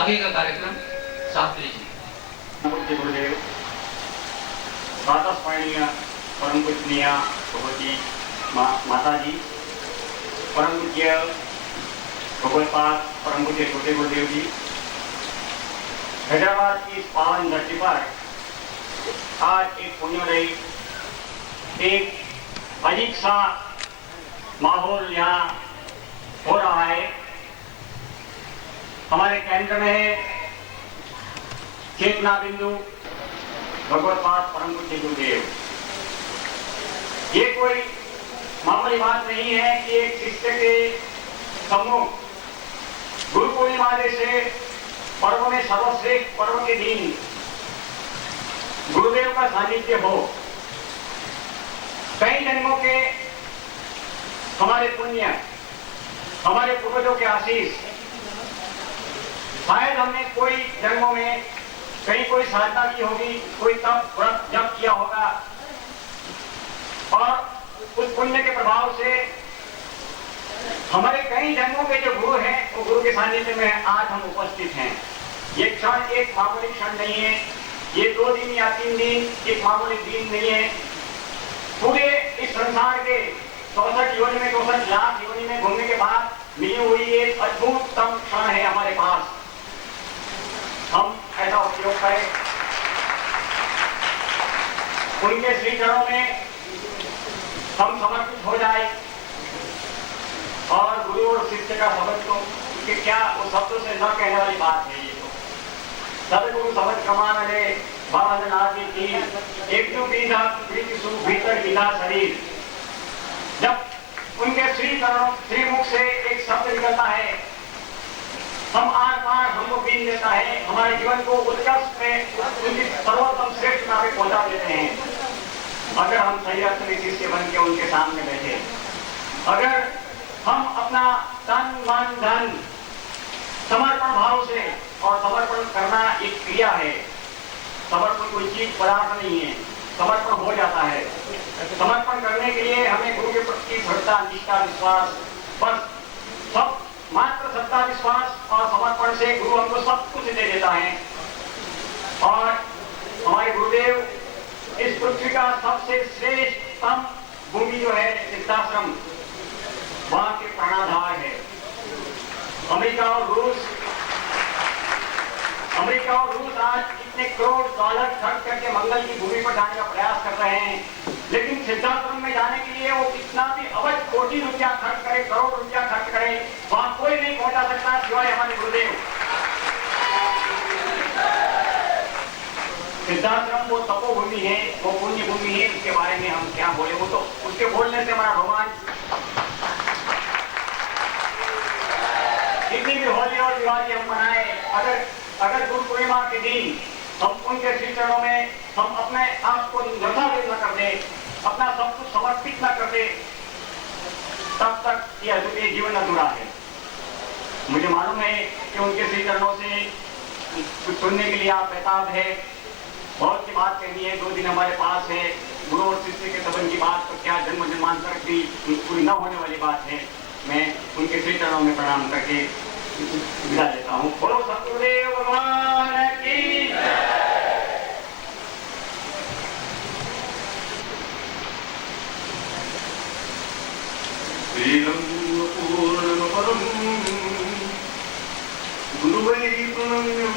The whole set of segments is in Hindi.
आगे का कार्यक्रम शास्त्री जी। पूज्य गुरुदेव, प्रातःस्मरणीय परम पूजनीय भगवती माता जी, परम पूज्य भगवतपाद परम पूज्य छोटे गुरुदेव जी, हैदराबाद की इस पावन धरती पर आज एक पुण्योदय, एक अजीब सा माहौल यहाँ हो रहा है। हमारे केंद्र में है चेतना बिंदु भगवतपाद परम पूज्य गुरुदेव। ये कोई मामूली बात नहीं है कि एक शिष्य के समूह गुरु पूर्णिमा जैसे पर्व में सर्वश्रेष्ठ पर्व के दिन गुरुदेव का सानिध्य हो। कई जन्मों के हमारे पुण्य, हमारे पूर्वजों के आशीष, शायद हमने कोई जन्मों में कहीं कोई साधना की होगी, कोई तप व्रत जप किया होगा और उस पुण्य के प्रभाव से हमारे कई जन्मों के जो गुरु हैं वो गुरु के सानिध्य में आज हम उपस्थित हैं। ये क्षण एक मामूली क्षण नहीं है, ये 2 दिन या 3 दिन एक मामूली दिन नहीं है। पूरे इस संसार के 64 योनि में 64 लाख योनि में घूमने के बाद मिली हुई एक अद्भुततम क्षण है हमारे पास। हम ऐसा उपयोग करें, उनके श्री चरणों में हम समर्पित हो जाए और गुरु और शिष्य का शब्द तो कि क्या वो शब्दों से न कहने वाली बात है। ये तो सदगुरु शब्द कमान ले बाबा आदि की एक जो बीजा प्रीति सुख भीतर गिला शरीर। जब उनके श्रीमुख से एक शब्द निकलता है, हम आर पार हमको बीन देता है, हमारे जीवन को उत्कर्ष में उनकी सर्वोत्तम श्रेष्ठ में पहुंचा देते हैं। अगर हम सही अर्थ में शिष्य बन के उनके सामने बैठे, अगर हम अपना तन मन धन समर्पण भाव से, और समर्पण करना एक क्रिया है, समर्पण कोई चीज पदार्थ नहीं है, समर्पण हो जाता है। समर्पण करने के लिए हमें गुरु के प्रति श्रद्धा, निष्ठा, विश्वास, बस सब मात्र श्रद्धा, विश्वास और समर्पण से गुरु हमको सब कुछ दे देता है। और हमारे गुरुदेव इस पृथ्वी का सबसे श्रेष्ठतम भूमि जो है सिद्धाश्रम, वहां के प्राणाधार है। अमेरिका और रूस आज इतने करोड़ डॉलर खर्च करके मंगल की भूमि पर जाने का प्रयास कर रहे हैं, लेकिन सिद्धाश्रम में जाने के लिए वो कितना भी अवध कोटि रुपया खर्च करे, करोड़ रुपया खर्च करे, वहां कोई नहीं पहुंचा सकता सिवाय हमारे गुरुदेव। सिद्धाश्रम वो तपोभूमि है, वो पुण्य भूमि है, उसके बारे में हम क्या बोले, वो तो उसके बोलने से हमारा भगवान किसी भी होली और दिवाली हम मनाए, अगर गुरु पूर्णिमा के दिन हम उनके श्री चरणों में हम अपने आप को निर्धारित न कर दे, अपना सब कुछ समर्पित न कर दे, तब तक यह जीवन अधूरा है। मुझे मालूम है कि उनके श्री चरणों से कुछ सुनने के लिए आप बेताब है, बहुत सी बात कहनी है, 2 दिन हमारे पास है। गुरु और शिष्य के संबंध की बात तो क्या जन्म जन्मांतर की पूरी न होने वाली बात है। मैं उनके श्री चरणों में प्रणाम करके विदा लेता हूँ। बोलो सतगुरुदेव भगवान की पूर्ण परम गुरुवै प्रणम्यं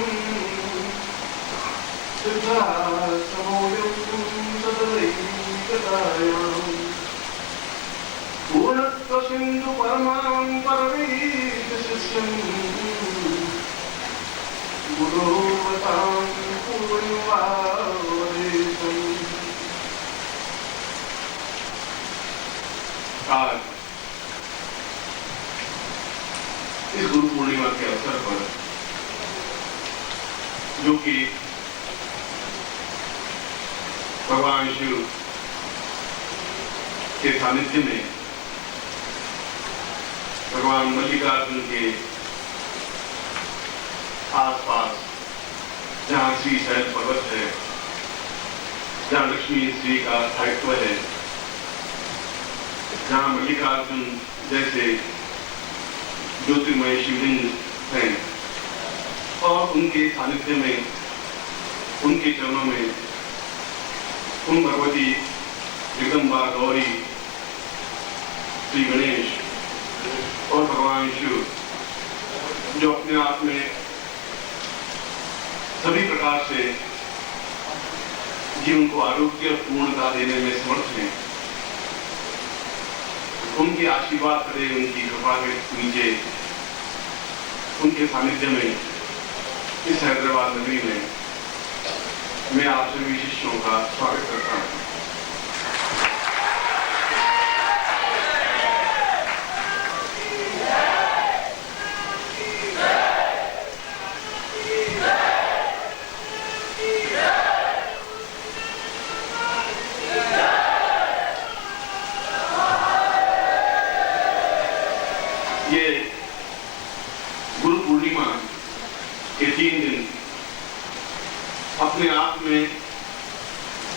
सिद्धार्थमौल्यं सदैकतायां पूर्णत्व सिंधु परमां परमैकशिष्यं गुरोवतां पूर्वनिवादेशम्। आज इस गुरु पूर्णिमा के अवसर पर, जो कि भगवान शिव के सानिध्य में भगवान मल्लिकार्जुन के आसपास जहाँ श्री शैल पर्वत है, जहाँ लक्ष्मी श्री का स्थायित्व है, जहाँ मल्लिकार्जुन जैसे ज्योतिर्मय शिवलिंग हैं और उनके सानिध्य में, उनके चरणों में उन भगवती जगदम्बा गौरी, श्री गणेश और भगवान शिव, जो अपने आप में सभी प्रकार से जीवन को आरोग्य पूर्णता देने में समर्थ हैं, उनके आशीर्वाद करें, उनकी कृपा के नीचे, उनके सानिध्य में इस हैदराबाद नगरी में मैं आप सभी शिष्यों का स्वागत करता हूं। ये गुरु पूर्णिमा के 3 दिन अपने आप में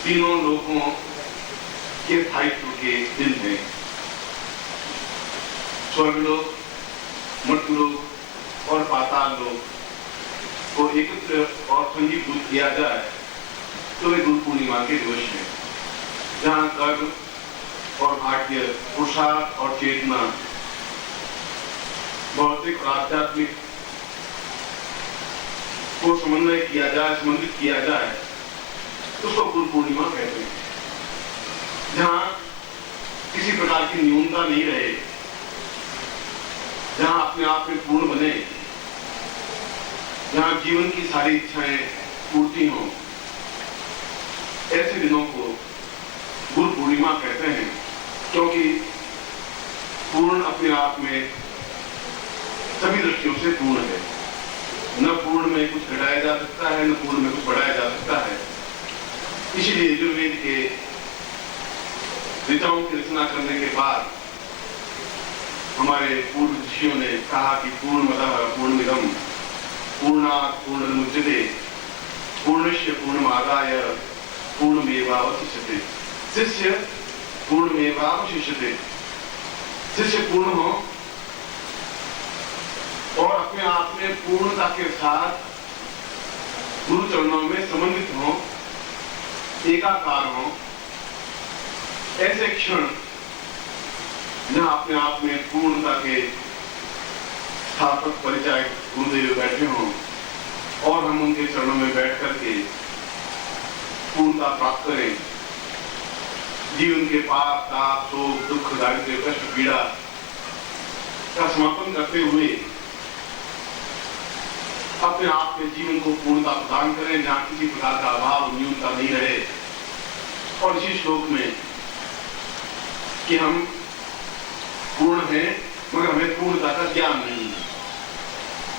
तीनों लोकों के स्थायित्व के दिन हैं। स्वर्गलोक, मर्त्यलोक और पाताल लोक को एकत्र और संजीभूत किया जाए तो वे गुरु पूर्णिमा के दिवस हैं, जहां कर्म और भाग्य, पुरुषार्थ और चेतना, भौतिक और आध्यात्मिक को समन्वय किया जाए, संबंधित किया जाए, उसको गुरु पूर्णिमा कहते हैं। जहां किसी प्रकार की न्यूनता नहीं रहे, जहां अपने आप में पूर्ण बने, जहां जीवन की सारी इच्छाएं पूर्ति हों, ऐसे दिनों को गुरु पूर्णिमा कहते हैं, क्योंकि पूर्ण अपने आप में सभी दृष्टियों से पूर्ण है। न पूर्ण में कुछ घटाया जा सकता है, न पूर्ण में कुछ बढ़ाया जा सकता है। इसलिए यजुर्वेद के ऋचाओं की रचना करने के बाद हमारे पूर्व ऋषियों ने कहा कि पूर्णमदः पूर्णमिदं पूर्णात् पूर्णमुदच्यते पूर्णस्य पूर्णमादाय पूर्णमेवावशिष्यते। शिष्य पूर्णमेवावशिष्यते। शिष्य पूर्ण हो और अपने आप में पूर्णता के साथ गुरु चरणों में समन्वित हो, एकाकार हो, ऐसे क्षण जहां अपने आप में पूर्णता के स्थापक परिचायक गुरुदेव बैठे हों और हम उनके चरणों में बैठ करके पूर्णता प्राप्त करें, जीवन के पाप, ताप, शोक, दुख, दारिद्र्य, कष्ट, पीड़ा का समापन करते हुए अपने आप में जीवन को पूर्णता प्रदान करें, जहां किसी प्रकार का अभाव, न्यूनता नहीं रहे। और इसी श्लोक में कि हम पूर्ण हैं मगर हमें पूर्णता का ज्ञान नहीं है।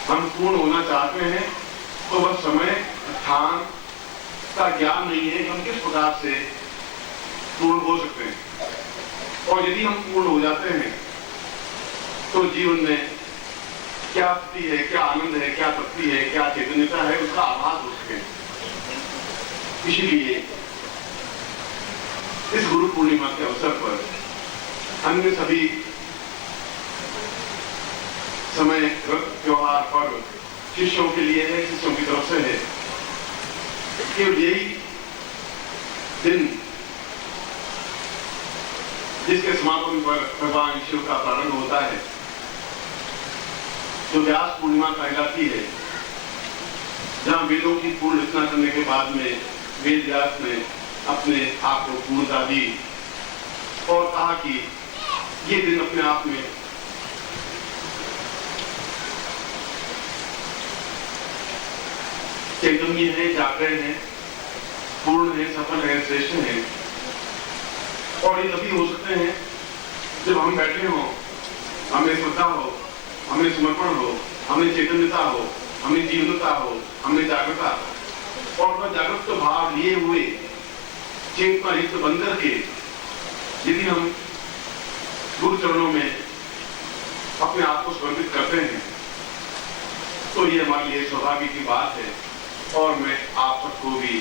हम पूर्ण होना चाहते हैं तो बस समय, स्थान का ज्ञान नहीं है कि हम किस प्रकार से पूर्ण हो सकते हैं। और यदि हम पूर्ण हो जाते हैं तो जीवन में क्या स्थिति है, क्या आनंद है, क्या तृप्ति है, क्या चैतन्यता है, उसका आभास हो सके। इसलिए इस गुरु पूर्णिमा के अवसर पर अन्य सभी समय, त्योहार, पर्व शिष्यों के लिए है, शिष्यों की तरफ से है। केवल यही दिन जिसके समापन पर भगवान शिव का प्रारंभ होता है, जो व्यास पूर्णिमा कहलाती है, जहां वेदों की पूर्ण रचना करने के बाद में वेद व्यास ने अपने आप को पूर्णता दी और कहा कि ये दिन अपने आप में चैतन्य है, जागरण है, पूर्ण है, सफल है, श्रेष्ठ है। और ये तभी हो सकते हैं जब हम बैठे हों, हमें श्रद्धा हो, हमें समर्पण हो, हमें चैतन्यता हो, हमें जीवनता हो, हमें जागृता हो। और वह जागृत भाव लिए हुए चेतना युक्त बन करके यदि हम गुरु चरणों में अपने आप को समर्पित करते हैं तो ये हमारे लिए सौभाग्य की बात है। और मैं आप सबको भी,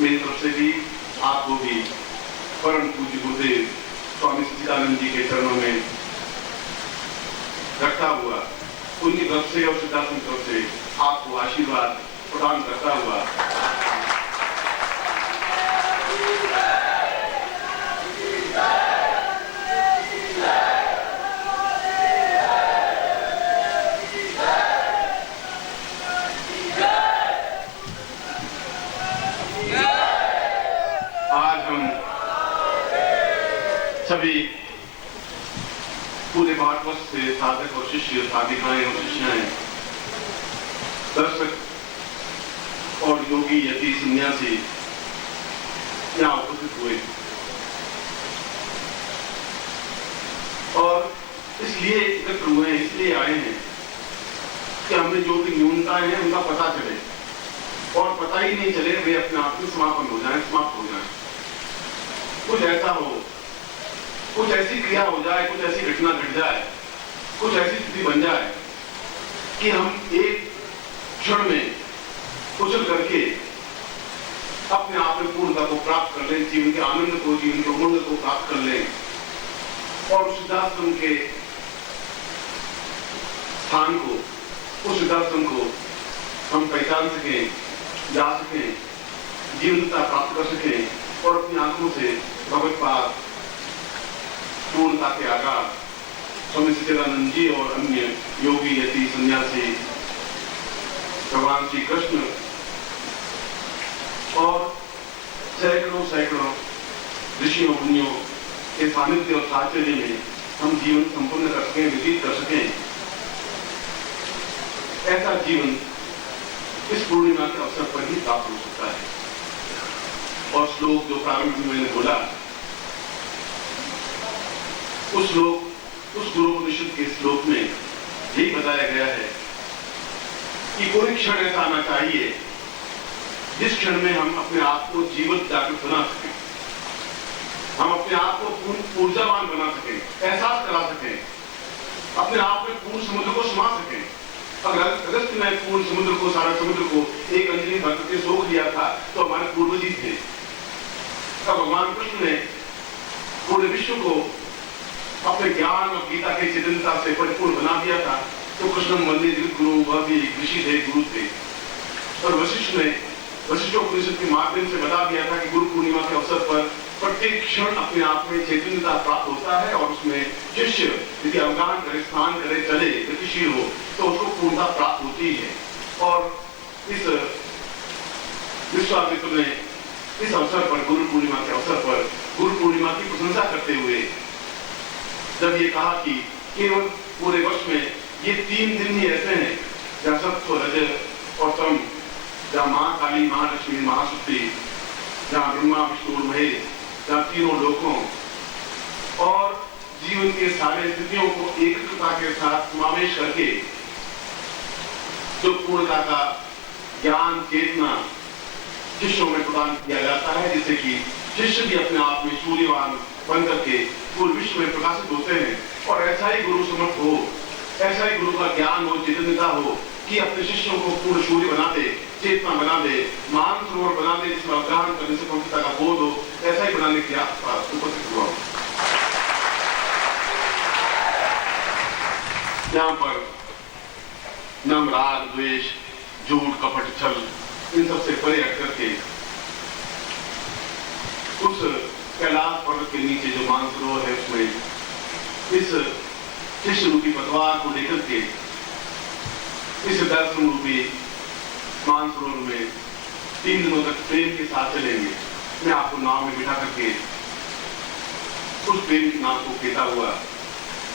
मेरी तरफ से भी, आपको भी परम पूज्य गुरुदेव स्वामी सच्चिदानंद जी के चरणों में रखता हुआ उनकी तरफ से और सिद्धार्थ की तरफ से आपको आशीर्वाद प्रदान करता हुआ आज हम सभी पूरे भारतवर्ष से साधक और शिष्य, साधिकाएं और शिष्याएं, दर्शक और योगी, यति, सन्यासी यहाँ उपस्थित हुए और इसलिए एकत्र हुए हैं, इसलिए आए हैं कि हमें जो भी न्यूनताएं हैं उनका पता चले और पता ही नहीं चले वे अपने आप में समापन हो जाएं, समाप्त हो जाएं। कुछ ऐसा हो, कुछ ऐसी क्रिया हो जाए, कुछ ऐसी घटना घट जाए, कुछ ऐसी स्थिति बन जाए कि हम एक क्षण में कुचल करके अपने आप में पूर्णता को प्राप्त कर लें, जीवन के आनंद को, जीवन के उमंग को प्राप्त कर लें और सिद्धाश्रम के स्थान को, उस सिद्धाश्रम को हम पहचान सकें, जा सकें, जीवनता प्राप्त कर सकें और अपनी आंखों से भगवत पाद पूर्णता के आगार स्वामी सच्चिदानंद जी और अन्य योगी, यति, सन्यासी, भगवान श्री कृष्ण और सैकड़ों सैकड़ों ऋषियों, मुनियों के सानिध्य और साहचर्य में हम जीवन संपन्न कर सकें, व्यतीत कर सकें। ऐसा जीवन इस पूर्णिमा के अवसर पर ही प्राप्त हो सकता है। और श्लोक जो प्रारंभ में मैंने बोला, उस गुरुपनिषद के श्लोक में यही बताया गया है कि कोई क्षण ऐसा आना चाहिए जिस क्षण में हम अपने आप को जीवित जागृत बना सकें, हम अपने आप को पूर्ण ऊर्जावान बना सकें, एहसास करा सकें, अपने आप में पूर्ण समुद्र को समा सकें। अगर अगस्त में पूर्ण समुद्र को, सारा समुद्र को एक अंजलि भर के सोख लिया था तो हमारे पूर्वज ही थे। तब भगवान कृष्ण ने पूरे विश्व को अपने ज्ञान और गीता के चेतनता से परिपूर्ण बना दिया था। तो कृष्ण मंदिर जगत गुरु, वह भी ऋषि थे, गुरु थे। और वशिष्ठ ने वशिष्ठोपनिषद के माध्यम से बता दिया था कि गुरु पूर्णिमा के अवसर पर प्रत्येक क्षण अपने आप में चैतन्यता प्राप्त होता है और उसमें शिष्य यदि अवगान करे, स्नान करे, चले, गतिशील हो तो उसको पूर्णता प्राप्त होती है। और इस विश्वामित्र ने इस अवसर पर, गुरु पूर्णिमा के अवसर पर, गुरु पूर्णिमा की प्रशंसा करते हुए जब ये कहा कि केवल पूरे वर्ष में ये 3 दिन ही ऐसे हैं जहाँ सत्व, रज और तम, जहाँ माँ काली, महालक्ष्मी, महाशक्ति, जहाँ ब्रह्मा, विष्णु और महेश, जहाँ तीनों लोकों और जीवन के सारे स्थितियों को एकता के साथ समावेश करके जो पूर्णता का ज्ञान, चेतना शिष्यों में प्रदान किया जाता है, जिससे कि शिष्य भी अपने आप में सूर्यवान बन करके पूरे विश्व में प्रकाशित होते हैं। और ऐसा ही गुरु समर्थ हो, ऐसा ही गुरु का ज्ञान हो, चेतनता हो कि अपने शिष्यों को पूर्ण सूर्य बना दे, चेतना बना दे, मान सरोवर बना दे, जिसमें अवगाहन करने से पवित्रता का बोध हो, ऐसा ही बनाने के आसपास उपस्थित हुआ। यहाँ पर नम, राग, द्वेष, झूठ, कपट, छल, इन सबसे परे हट करके उस कैलाश पर्वत के नीचे जो मानसरोवर है उसमें इस शिष्य रूपी पतवार को लेकर के इस दर्शन रूपी मानसरोवर में 3 दिनों तक प्रेम के साथ चलेंगे। मैं आपको नाव में बिठा करके उस प्रेम की नाव को कहता हुआ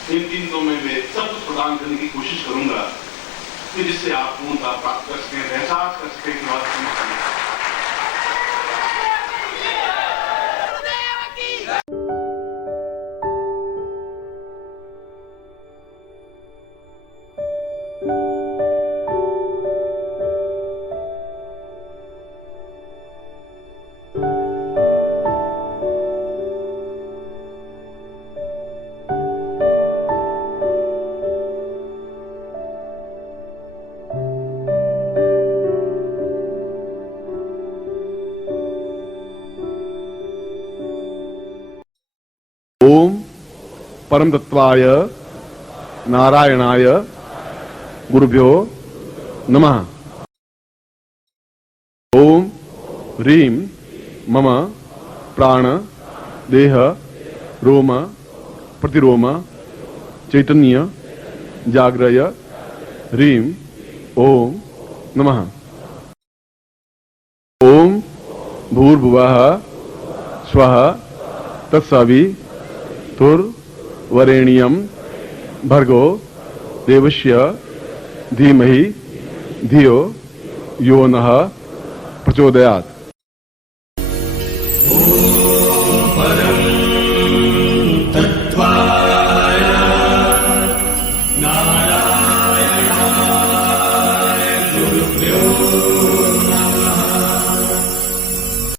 इन 3 दिनों में मैं सब कुछ प्रदान करने की कोशिश करूंगा कि जिससे आप पूर्णता प्राप्त कर सकें, एहसास कर सकें कि बात ओम परम तत्वाय नारायणाय गुरुभ्यो नमः। ओम ह्रीं मम प्राण देह रोम प्रतिरोम चैतन्य जाग्रय ह्रीं ओम नमः। ओम भूर्भुवः स्वः तत्सवितुर्वरेण्यं भर्गो देवस्य धीमहि धियो यो नः प्रचोदयात्।